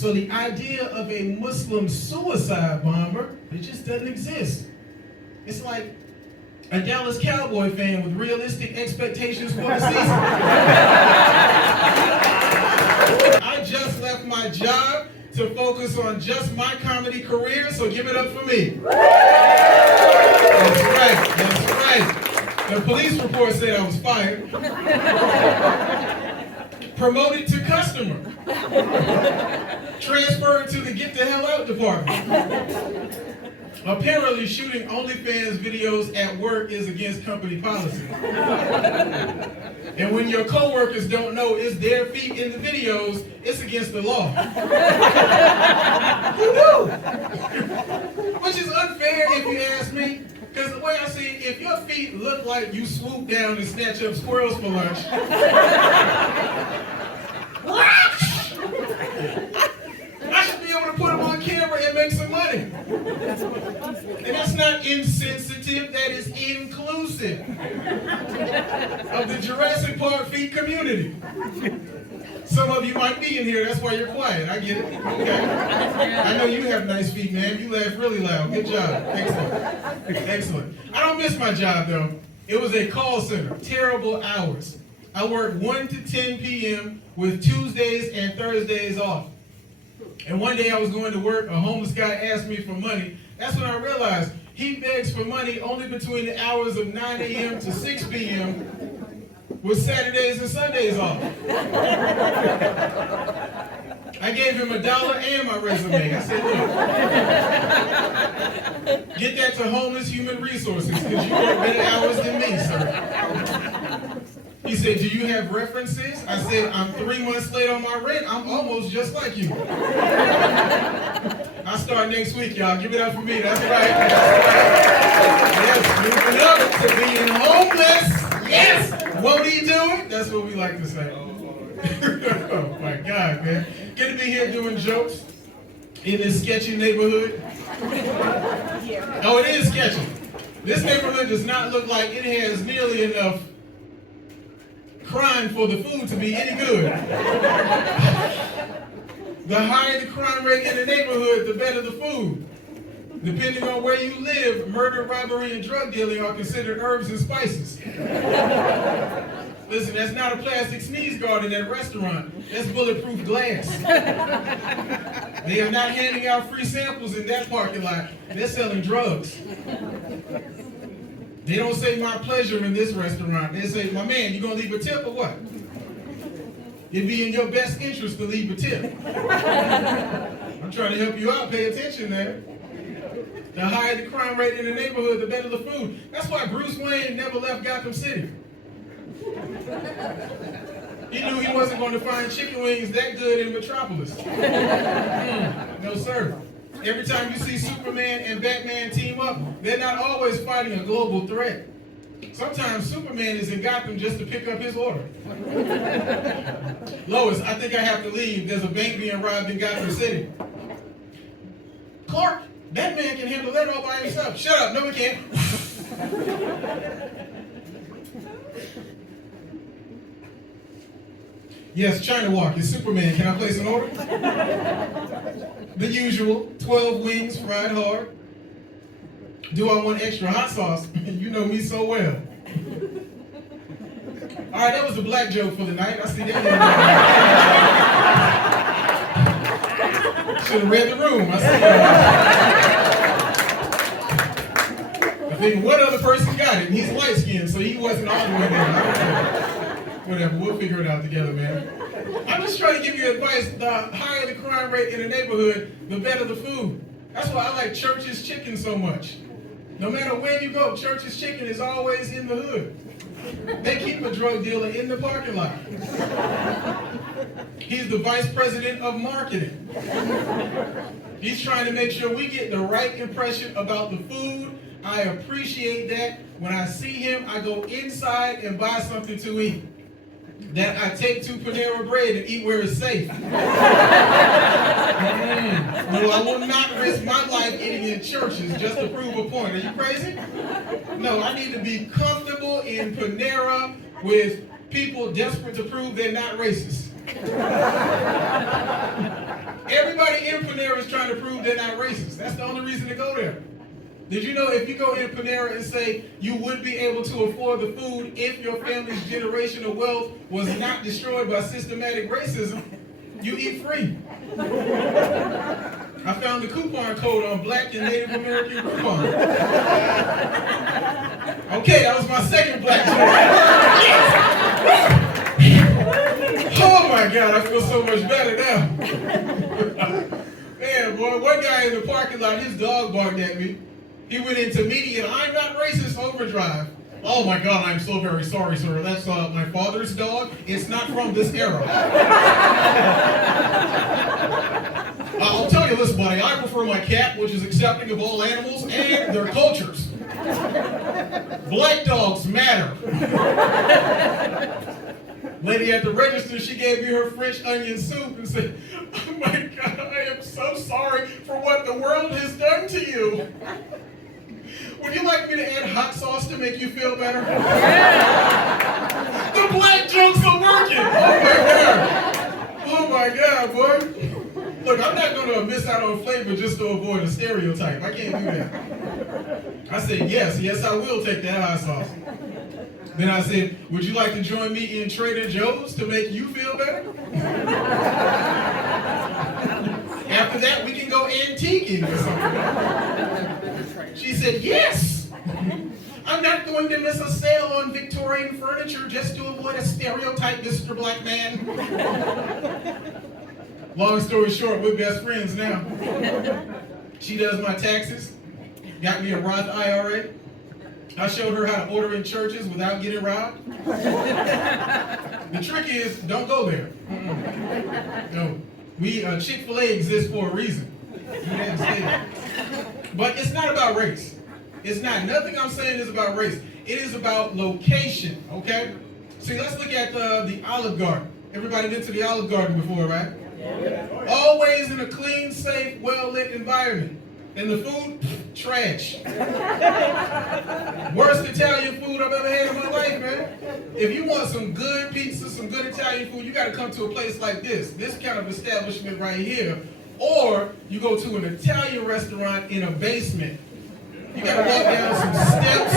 So the idea of a Muslim suicide bomber, it just doesn't exist. It's like a Dallas Cowboy fan with realistic expectations for the season. I just left my job to focus on just my comedy career, so give it up for me. That's right. The police report said I was fired. Promoted to customer. Transferred to the get the hell out department. Apparently, shooting OnlyFans videos at work is against company policy. And when your coworkers don't know it's their feet in the videos, it's against the law. Who knew? Which is unfair if you ask me. Because the way I see it, if your feet look like you swoop down and snatch up squirrels for lunch, I should be able to put them on camera and make some money. And that's not insensitive, that is inclusive of the Jurassic Park feet community. Some of you might be in here, that's why you're quiet. I get it. Okay. I know you have nice feet, man. You laugh really loud. Good job. Excellent. I don't miss my job, though. It was a call center. Terrible hours. I worked 1 to 10 p.m. with Tuesdays and Thursdays off. And one day I was going to work, a homeless guy asked me for money. That's when I realized he begs for money only between the hours of 9 a.m. to 6 p.m. with Saturdays and Sundays off. I gave him $1 and my resume. I said, look, get that to Homeless Human Resources because you work better hours than me, sir. He said, do you have references? I said, I'm 3 months late on my rent. I'm almost just like you. I start next week, y'all. Give it up for me. That's right. Yes, moving up to being homeless. Yes. Won't he do it? That's what we like to say. Oh my God, man. Good to be here doing jokes in this sketchy neighborhood. Oh, it is sketchy. This neighborhood does not look like it has nearly enough crime for the food to be any good. The higher the crime rate in the neighborhood, the better the food. Depending on where you live, murder, robbery, and drug dealing are considered herbs and spices. Listen, that's not a plastic sneeze guard in that restaurant. That's bulletproof glass. They are not handing out free samples in that parking lot. They're selling drugs. They don't say my pleasure in this restaurant. They say, my man, you gonna leave a tip or what? It'd be in your best interest to leave a tip. I'm trying to help you out. Pay attention, man. The higher the crime rate in the neighborhood, the better the food. That's why Bruce Wayne never left Gotham City. He knew he wasn't going to find chicken wings that good in Metropolis. No, sir. Every time you see Superman and Batman team up, they're not always fighting a global threat. Sometimes Superman is in Gotham just to pick up his order. Lois, I think I have to leave. There's a bank being robbed in Gotham City. Clark, Batman can handle that all by himself. Shut up, no he can't. Yes, China Walk, it's Superman. Can I place an order? The usual, 12 wings, fried hard. Do I want extra hot sauce? You know me so well. All right, that was a black joke for the night. I see that one. Should have read the room. I see I think what other person got it? He's light skinned, so he wasn't all the way there. Whatever, we'll figure it out together, man. I'm just trying to give you advice. The higher the crime rate in the neighborhood, the better the food. That's why I like Church's Chicken so much. No matter where you go, Church's Chicken is always in the hood. They keep a drug dealer in the parking lot. He's the vice president of marketing. He's trying to make sure we get the right impression about the food. I appreciate that. When I see him, I go inside and buy something to eat. That I take to Panera Bread and eat where it's safe. No, I will not risk my life eating in churches just to prove a point. Are you crazy? No, I need to be comfortable in Panera with people desperate to prove they're not racist. Everybody in Panera is trying to prove they're not racist. That's the only reason to go there. Did you know if you go in Panera and say you would be able to afford the food if your family's generational wealth was not destroyed by systematic racism, you eat free? I found the coupon code on Black and Native American coupon. Okay, that was my second black joke. Yes! Oh my God, I feel so much better now. Man, boy, one guy in the parking lot, his dog barked at me. He went into immediate, I'm not racist, overdrive. Oh my God, I'm so very sorry, sir. That's my father's dog. It's not from this era. I'll tell you this, buddy. I prefer my cat, which is accepting of all animals and their cultures. Black dogs matter. Lady at the register, she gave me her French onion soup and said, oh my God, I am so sorry for what the world has done to you. Would you like me to add hot sauce to make you feel better? The black jokes are working. Oh my God, boy. Look, I'm not going to miss out on flavor just to avoid a stereotype. I can't do that. I said, yes, I will take that hot sauce. Then I said, would you like to join me in Trader Joe's to make you feel better? After that, we can go antiquing or something. She said, yes! I'm not going to miss a sale on Victorian furniture just to avoid a stereotype, Mr. Black Man. Long story short, we're best friends now. She does my taxes, got me a Roth IRA. I showed her how to order in churches without getting robbed. The trick is, don't go there. No, Chick-fil-A exists for a reason. But it's not about race. It's not. Nothing I'm saying is about race. It is about location, okay? See, let's look at the Olive Garden. Everybody been to the Olive Garden before, right? Yeah. Always in a clean, safe, well-lit environment. And the food, trash. Worst Italian food I've ever had in my life, man. If you want some good pizza, some good Italian food, you got to come to a place like this kind of establishment right here. Or you go to an Italian restaurant in a basement. You got to walk down some steps.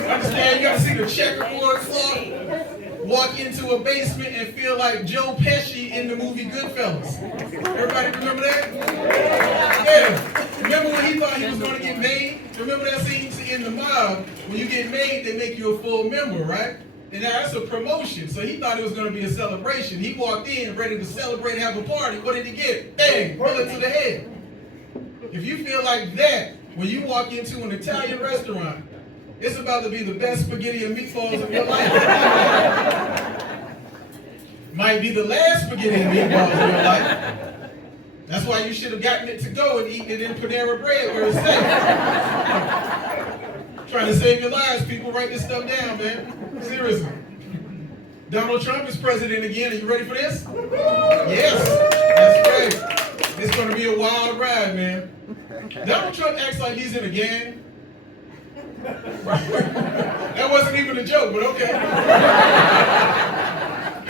Understand? You got to see the checkerboard cloth. Walk into a basement and feel like Joe Pesci in the movie Goodfellas. Everybody remember that? Yeah. Remember when he thought he was going to get made? Remember that scene in The Mob? When you get made, they make you a full member, right? And now that's a promotion. So he thought it was going to be a celebration. He walked in ready to celebrate and have a party. What did he get? Bang! Bullet to the head. If you feel like that when you walk into an Italian restaurant, it's about to be the best spaghetti and meatballs of your life. Might be the last spaghetti and meatballs of your life. That's why you should have gotten it to go and eaten it in Panera Bread where it's safe. Trying to save your lives, people. Write this stuff down, man. Seriously. Donald Trump is president again. Are you ready for this? Yes. That's right. It's going to be a wild ride, man. Donald Trump acts like he's in a gang. That wasn't even a joke, but okay.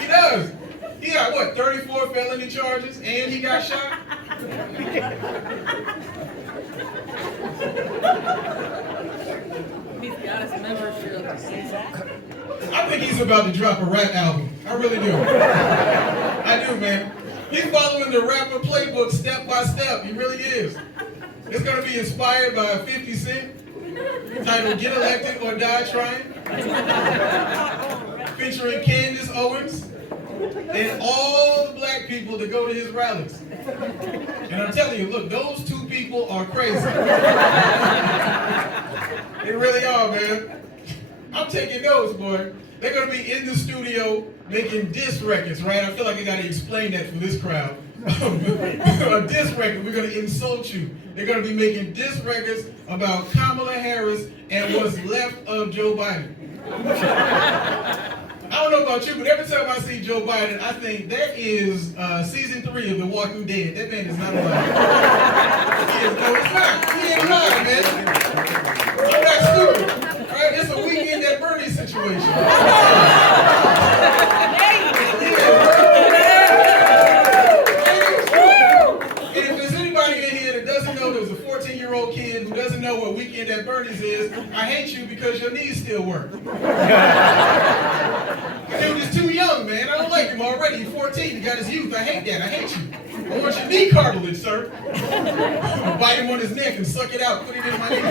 He does. He got, what, 34 felony charges, and he got shot? He's got his membership. I think he's about to drop a rap album. I really do. I do, man. He's following the rapper playbook step by step. He really is. It's going to be inspired by 50 Cent. Titled Get Elected or Die Trying, featuring Candace Owens and all the black people that go to his rallies. And I'm telling you, look, those two people are crazy. They really are, man. I'm taking notes, boy. They're going to be in the studio making diss records, right? I feel like I got to explain that for this crowd. A diss record, we're going to insult you. They're going to be making diss records about Kamala Harris and what's left of Joe Biden. I don't know about you, but every time I see Joe Biden, I think that is season 3 of The Walking Dead. That man is not alive. No, it's not. He ain't alive, man. I'm not stupid. All right, it's a Weekend at Bernie's situation. Yeah. know what Weekend at Bernie's is, I hate you because your knees still work. Dude is too young, man. I don't like him already. He's 14. He got his youth. I hate that. I hate you. I want your knee cartilage, sir. Bite him on his neck and suck it out. Put it in my knee.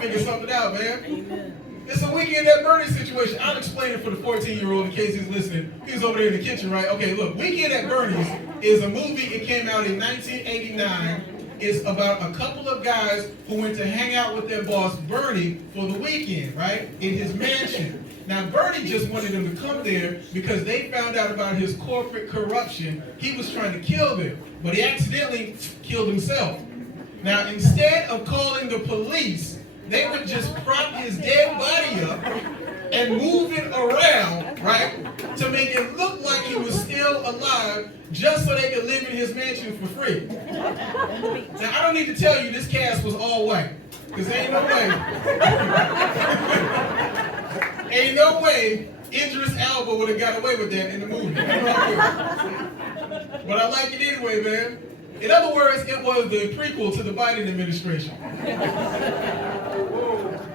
Figure something out, man. Amen. It's a Weekend at Bernie's situation. I'll explain it for the 14-year-old in case he's listening. He's over there in the kitchen, right? Okay, look. Weekend at Bernie's is a movie. It came out in 1989. It's about a couple of guys who went to hang out with their boss, Bernie, for the weekend, right? In his mansion. Now, Bernie just wanted them to come there because they found out about his corporate corruption. He was trying to kill them, but he accidentally killed himself. Now, instead of calling the police, they would just prop his dead body up and move it around, right, to make it look like he was still alive, just so they could live in his mansion for free. Now, I don't need to tell you this cast was all white, because ain't no way. Ain't no way Idris Elba would have got away with that in the movie. But I like it anyway, man. In other words, it was the prequel to the Biden administration.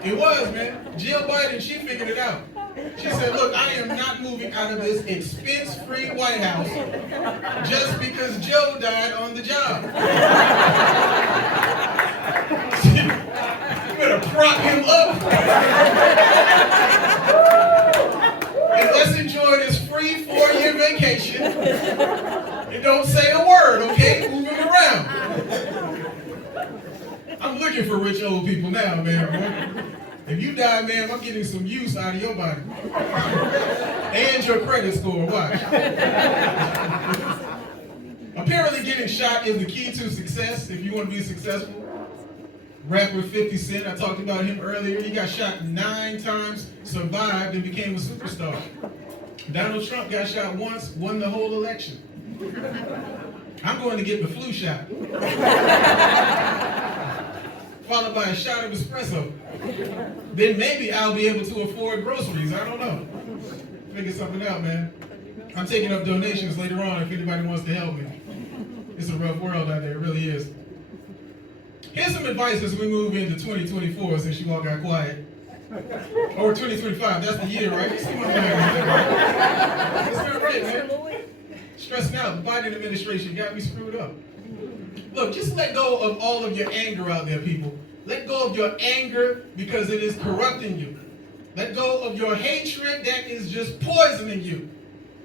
It was, man. Jill Biden, she figured it out. She said, look, I am not moving out of this expense-free White House just because Joe died on the job. You better prop him up. And let's enjoy this free 4-year vacation. And don't say a word, okay? Move him around. I'm looking for rich old people now, man. If you die, man, I'm getting some use out of your body. And your credit score, watch. Apparently getting shot is the key to success if you want to be successful. Rapper 50 Cent, I talked about him earlier. He got shot 9 times, survived, and became a superstar. Donald Trump got shot once, won the whole election. I'm going to get the flu shot. Followed by a shot of espresso. Then maybe I'll be able to afford groceries. I don't know. Figure something out, man. I'm taking up donations later on if anybody wants to help me. It's a rough world out there, it really is. Here's some advice as we move into 2024 since you all got quiet. Or 2025, that's the year, right? You see my mind, that's not right, man. Stressing out, the Biden administration got me screwed up. Look, just let go of all of your anger out there, people. Let go of your anger because it is corrupting you. Let go of your hatred that is just poisoning you.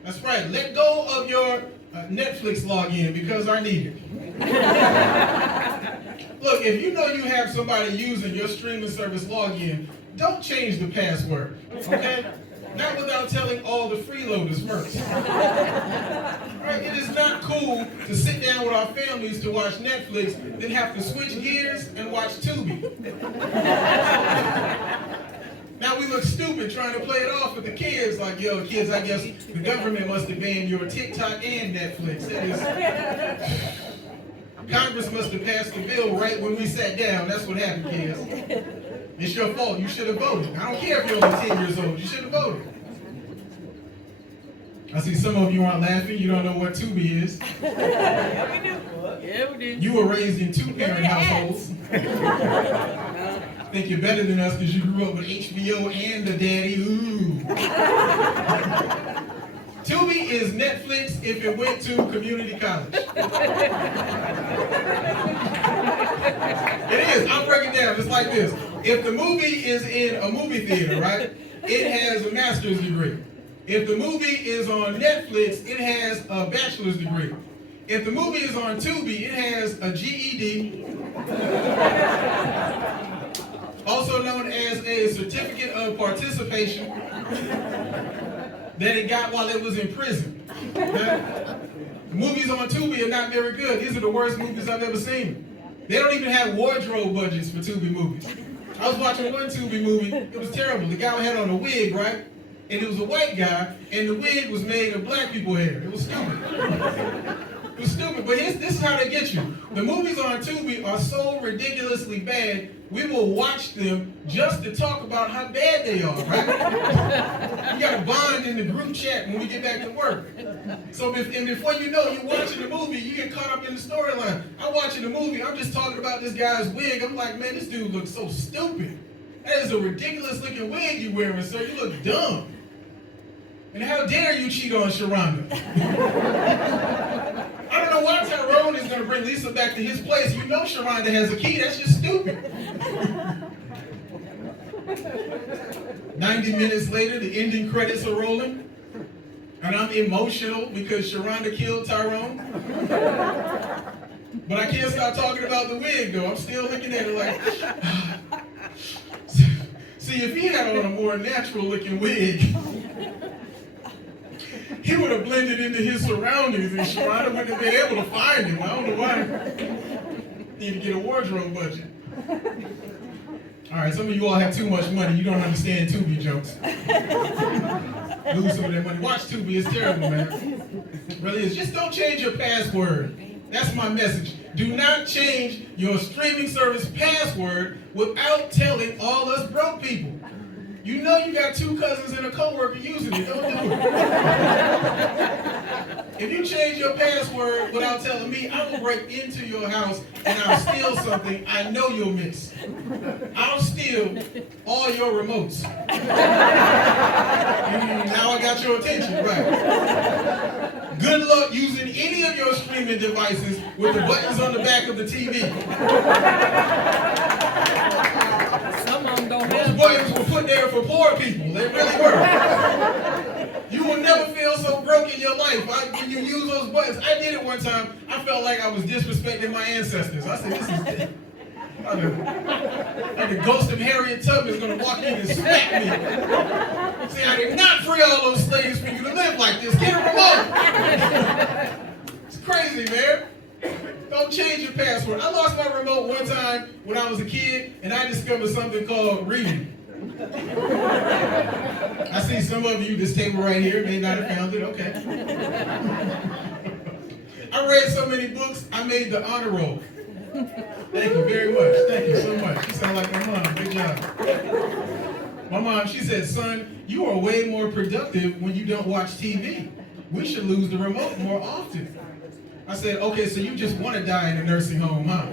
That's right. Let go of your Netflix login because I need it. Look, if you know you have somebody using your streaming service login, don't change the password, okay? Not without telling all the freeloaders first. Right? It is not cool to sit down with our families to watch Netflix, then have to switch gears and watch Tubi. Now we look stupid trying to play it off with the kids, like, yo, kids, I guess the government must have banned your TikTok and Netflix. That is... Congress must have passed the bill right when we sat down. That's what happened, kids. It's your fault. You should have voted. I don't care if you're only 10 years old. You should have voted. I see some of you aren't laughing. You don't know what Tubi is. Yeah, we do. Yeah, we do. You were raised in 2-parent households. Think you're better than us because you grew up with HBO and a daddy. Ooh. Tubi is Netflix if it went to community college. It is. I'll break it down just like this. If the movie is in a movie theater, right, it has a master's degree. If the movie is on Netflix, it has a bachelor's degree. If the movie is on Tubi, it has a GED, also known as a certificate of participation, that it got while it was in prison. Okay? The movies on Tubi are not very good. These are the worst movies I've ever seen. They don't even have wardrobe budgets for Tubi movies. I was watching one Tubi movie. It was terrible. The guy had on a wig, right? And it was a white guy, and the wig was made of black people hair. It was stupid. It was stupid, but this is how they get you. The movies on Tubi are so ridiculously bad, we will watch them just to talk about how bad they are, right? You got to bond in the group chat when we get back to work. So before you know, you're watching the movie, you get caught up in the storyline. I'm watching the movie, I'm just talking about this guy's wig. I'm like, man, this dude looks so stupid. That is a ridiculous looking wig you're wearing, sir. You look dumb. And how dare you cheat on Sharonda? I don't know why Tyrone is going to bring Lisa back to his place. You know Sharonda has a key. That's just stupid. 90 minutes later, the ending credits are rolling. And I'm emotional because Sharonda killed Tyrone. But I can't stop talking about the wig, though. I'm still looking at it like... See, if he had on a more natural-looking wig... he would have blended into his surroundings and Sharonda wouldn't have been able to find him. I don't know why. Need to get a wardrobe budget. All right, some of you all have too much money. You don't understand Tubi jokes. Lose some of that money. Watch Tubi. It's terrible, man. It really is. Just don't change your password. That's my message. Do not change your streaming service password without telling all us broke people. You know you got 2 cousins and a coworker using it. Don't do it. If you change your password without telling me, I will break into your house and I'll steal something I know you'll miss. I'll steal all your remotes. Now I got your attention, right? Good luck using any of your streaming devices with the buttons on the back of the TV. Those buttons were put there for poor people. They really were. You will never feel so broke in your life when you use those buttons. I did it one time. I felt like I was disrespecting my ancestors. I said, this is like the ghost of Harriet Tubman is going to walk in and smack me. See, I did not free all those slaves for you to live like this. Get a remote. It's crazy, man. Don't change your password. I lost my remote one time when I was a kid, and I discovered something called reading. I see some of you, this table right here, may not have found it. Okay. I read so many books, I made the honor roll. Thank you very much. Thank you so much. You sound like my mom. Good job. My mom, she said, son, you are way more productive when you don't watch TV. We should lose the remote more often. I said, okay, so you just want to die in a nursing home, huh?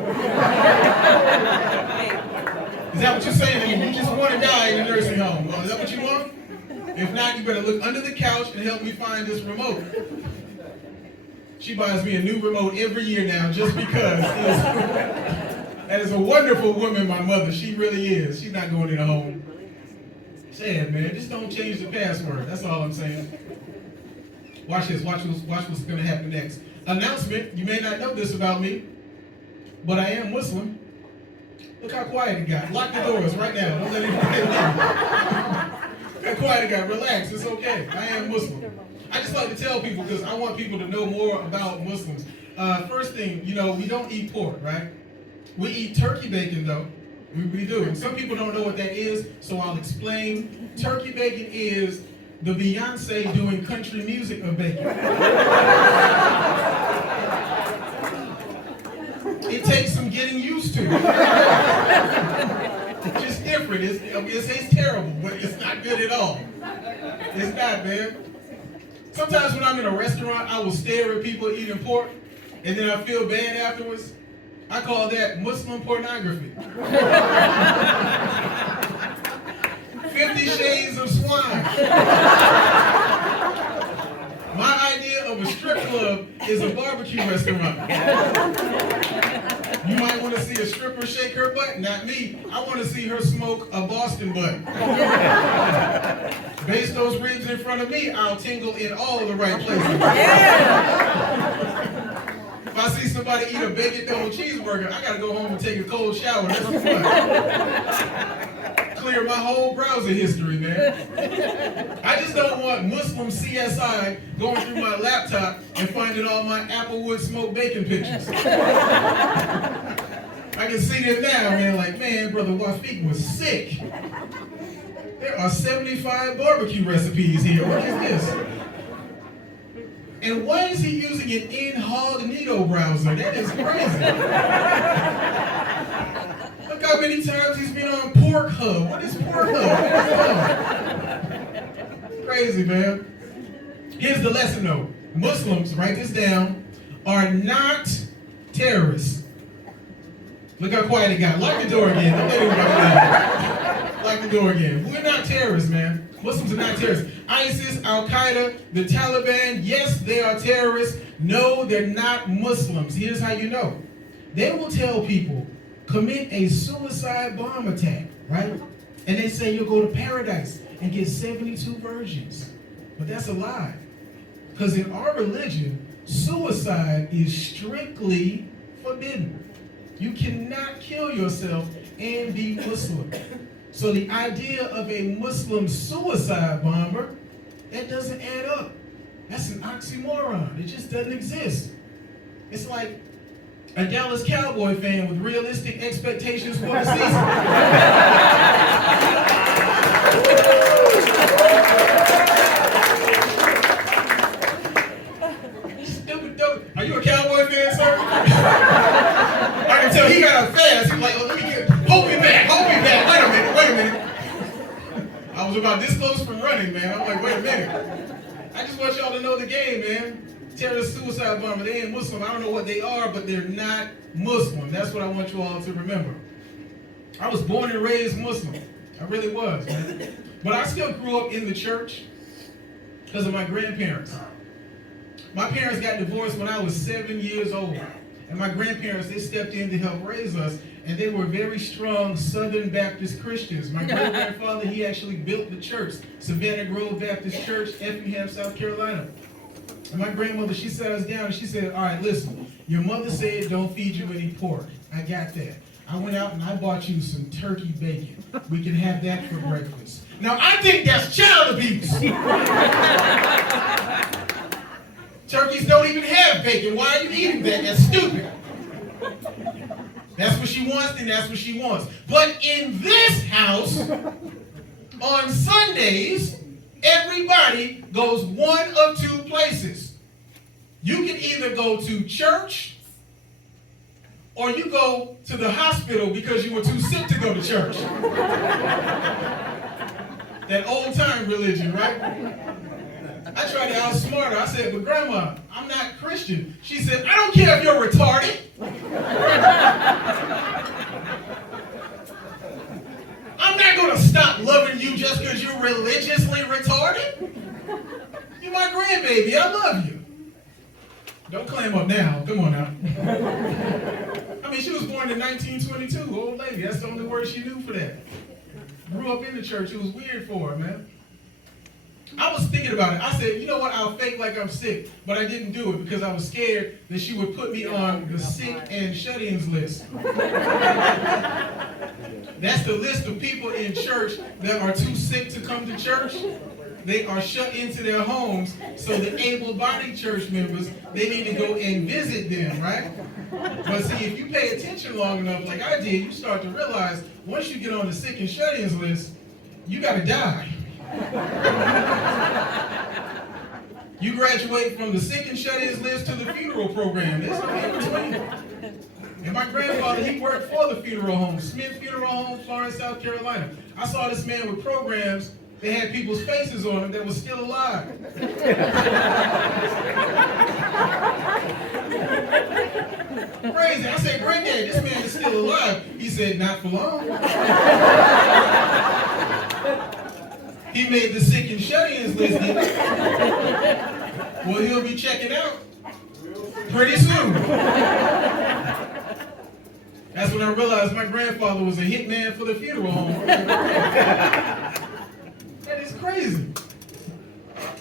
Is that what you're saying to me? You just want to die in a nursing home? Is that what you want? If not, you better look under the couch and help me find this remote. She buys me a new remote every year now just because. That is a wonderful woman, my mother. She really is. She's not going in a home. Sad, man. Just don't change the password. That's all I'm saying. Watch this. Watch what's going to happen next. Announcement. You may not know this about me, but I am Muslim. Look how quiet it got. Lock the doors right now. Don't let anybody in. Look how quiet it got. Relax. It's okay. I am Muslim. I just like to tell people because I want people to know more about Muslims. First thing, we don't eat pork, right? We eat turkey bacon, though. We do. And some people don't know what that is, so I'll explain. Turkey bacon is the Beyonce doing country music of bacon. It takes some getting used to. It's just different. It's terrible, but it's not good at all. It's not, man. Sometimes when I'm in a restaurant, I will stare at people eating pork, and then I feel bad afterwards. I call that Muslim pornography. 50 Shades of Swine. My idea of a strip club is a barbecue restaurant. You might want to see a stripper shake her butt, not me. I want to see her smoke a Boston butt. Base those ribs in front of me, I'll tingle in all the right places. If I see somebody eat a bacon double cheeseburger, I gotta go home and take a cold shower. That's what's fun. Clear my whole browser history, man. I just don't want Muslim CSI going through my laptop and finding all my Applewood smoked bacon pictures. I can see them now, man, like, man, Brother Wafeeq was sick. There are 75 barbecue recipes here. What is this? And why is he using an incognito browser? That is crazy. Look how many times he's been on Pornhub. What is Pornhub? Crazy, man. Here's the lesson though. Muslims, write this down, are not terrorists. Look how quiet it got. Lock the door again. Don't let anybody in. Lock the door again. We're not terrorists, man. Muslims are not terrorists. ISIS, Al-Qaeda, the Taliban, yes, they are terrorists. No, they're not Muslims. Here's how you know. They will tell people, commit a suicide bomb attack, right? And they say you'll go to paradise and get 72 virgins. But that's a lie. Because in our religion, suicide is strictly forbidden. You cannot kill yourself and be Muslim. So the idea of a Muslim suicide bomber, that doesn't add up. That's an oxymoron. It just doesn't exist. It's like a Dallas Cowboy fan with realistic expectations for the season. Are you a Cowboy fan, sir? I can tell he got a fast. He's like, oh, let me get, hold me back. Wait a minute. I was about this close from running, man. I'm like, wait a minute. I just want y'all to know the game, man. Terrorist suicide bomber, they ain't Muslim. I don't know what they are, but they're not Muslim. That's what I want you all to remember. I was born and raised Muslim. I really was, man. But I still grew up in the church because of my grandparents. My parents got divorced when I was 7 years old. And my grandparents, they stepped in to help raise us. And they were very strong Southern Baptist Christians. My great-grandfather, he actually built the church, Savannah Grove Baptist Church, Effingham, South Carolina. And my grandmother, she sat us down and she said, all right, listen, your mother said don't feed you any pork. I got that. I went out and I bought you some turkey bacon. We can have that for breakfast. Now, I think that's child abuse. Turkeys don't even have bacon. Why are you eating that? That's stupid. That's what she wants, then that's what she wants. But in this house, on Sundays, everybody goes one of two places. You can either go to church or you go to the hospital because you were too sick to go to church. That old time religion, right? I tried to outsmart her. I said, but Grandma, I'm not Christian. She said, I don't care if you're retarded. I'm not going to stop loving you just because you're religiously retarded. You're my grandbaby. I love you. Don't clam up now. Come on now. I mean, she was born in 1922. Old lady. That's the only word she knew for that. Grew up in the church. It was weird for her, man. I was thinking about it. I said, you know what? I'll fake like I'm sick. But I didn't do it because I was scared that she would put me on the sick and shut-ins list. That's the list of people in church that are too sick to come to church. They are shut into their homes. So the able-bodied church members, they need to go and visit them, right? But see, if you pay attention long enough like I did, you start to realize once you get on the sick and shut-ins list, you got to die. You graduate from the sick and shut-ins list to the funeral program. There's no in between. And my grandfather, he worked for the funeral home, Smith Funeral Home, Florence, South Carolina. I saw this man with programs. They had people's faces on them that were still alive. Crazy. I said, Granddad, this man is still alive. He said, not for long. He made the sick and shut-ins list. Well, he'll be checking out pretty soon. That's when I realized my grandfather was a hitman for the funeral home. That is crazy.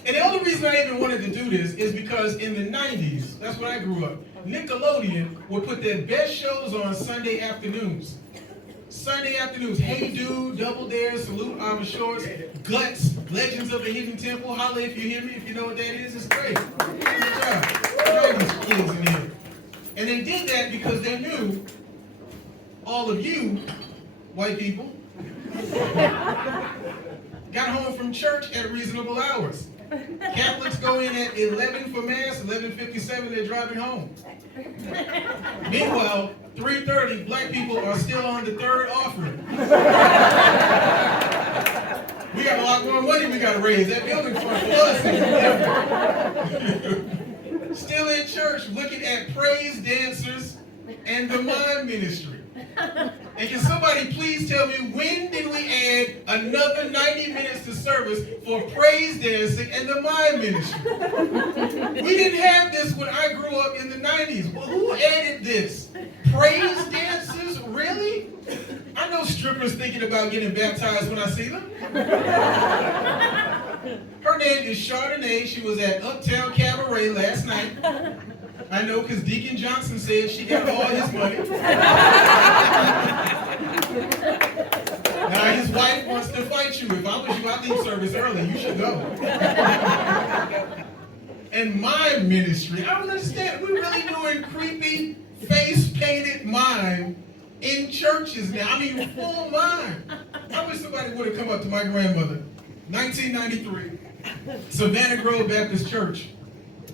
And the only reason I even wanted to do this is because in the 90s, that's when I grew up, Nickelodeon would put their best shows on Sunday afternoons. Sunday afternoons, Hey Dude, Double Dare, Salute Our Shorts, Guts, Legends of the Hidden Temple. Holla if you hear me, if you know what that is, it's great. Good job. 90s kids in here. And they did that because they knew all of you, white people, got home from church at reasonable hours. Catholics go in at 11 for Mass, 11:57 they're driving home. Meanwhile, 3:30, black people are still on the third offering. We got a lot more money we got to raise. That building fund for us is different. Still in church, looking at praise dancers and the mime ministry. And can somebody please tell me, when did we add another 90 minutes to service for praise dancing and the mime ministry? We didn't have this when I grew up in the 90s. Well, who added this? Praise dancers? Really? I know strippers thinking about getting baptized when I see them. Her name is Chardonnay. She was at Uptown Cabaret last night. I know because Deacon Johnson said she got all his money. Now his wife wants to fight you. If I was you, I'd leave service early. You should go. And mime ministry, I don't understand. We're really doing creepy, face-painted mime in churches now. I mean, full mime. I wish somebody would have come up to my grandmother, 1993, Savannah Grove Baptist Church,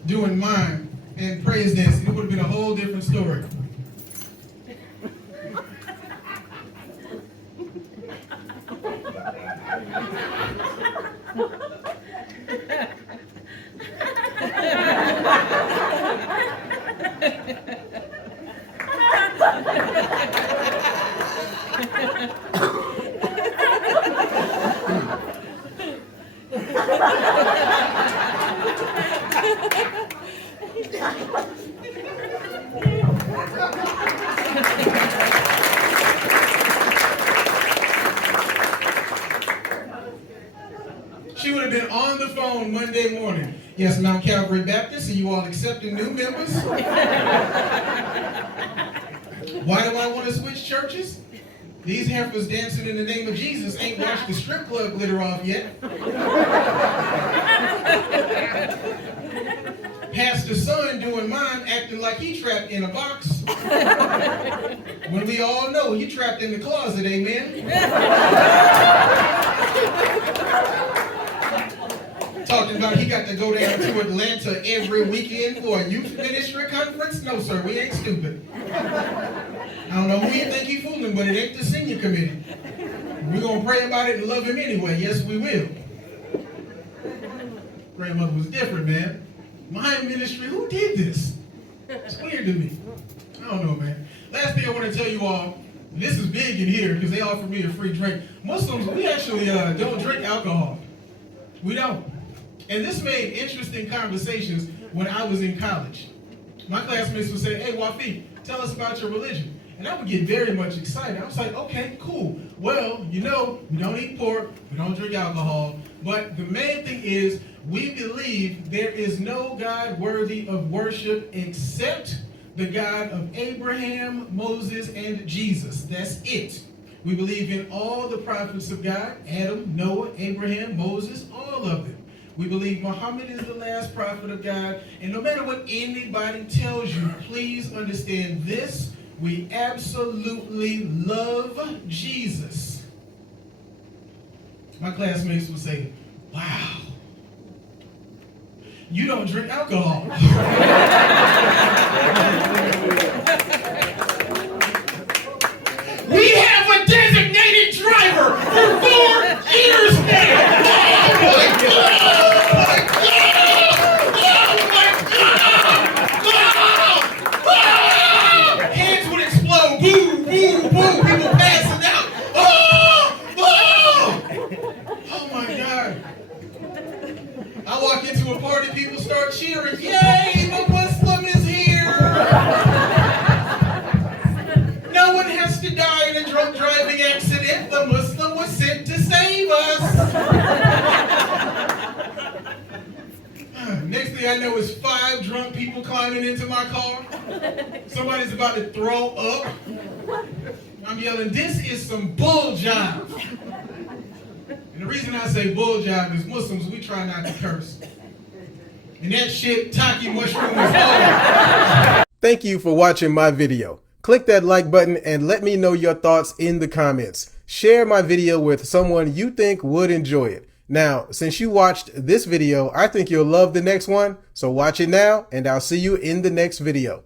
doing mime and praise dancing. It would have been a whole different story. She would have been on the phone Monday morning. Yes, Mount Calvary Baptist, are you all accepting new members? Why do I want to switch churches? These heifers dancing in the name of Jesus ain't washed the strip club glitter off yet. Pastor's son doing mime, acting like he trapped in a box. When we all know he trapped in the closet, amen? Talking about he got to go down to Atlanta every weekend for a youth ministry conference? No, sir, we ain't stupid. I don't know who you think he fooling, but it ain't the senior committee. We're going to pray about it and love him anyway. Yes, we will. Grandmother was different, man. Mime ministry, who did this? It's weird to me. I don't know, man. Last thing I want to tell you all, this is big in here because they offered me a free drink. Muslims, we actually don't drink alcohol. We don't. And this made interesting conversations when I was in college. My classmates would say, hey, Wafeeq, tell us about your religion. And I would get very much excited. I was like, okay, cool. Well, you know, we don't eat pork, we don't drink alcohol, but the main thing is we believe there is no God worthy of worship except the God of Abraham, Moses, and Jesus. That's it. We believe in all the prophets of God, Adam, Noah, Abraham, Moses, all of them. We believe Muhammad is the last prophet of God. And no matter what anybody tells you, please understand this. We absolutely love Jesus. My classmates would say, wow, you don't drink alcohol. We have a designated driver for 4 years now. Oh my God! People passing out. Oh my God. I walk into a party, people start cheering. Yay, the Muslim is here. No one has to die in a drunk driving accident. The Muslim was sent to save us. Next thing I know is 5 drunk people climbing into my car. Somebody's about to throw up. I'm yelling, this is some bull jive. And the reason I say bull jive is Muslims, we try not to curse. And that shit, taki mushroom is all. Thank you for watching my video. Click that like button and let me know your thoughts in the comments. Share my video with someone you think would enjoy it. Now, since you watched this video, I think you'll love the next one. So watch it now, and I'll see you in the next video.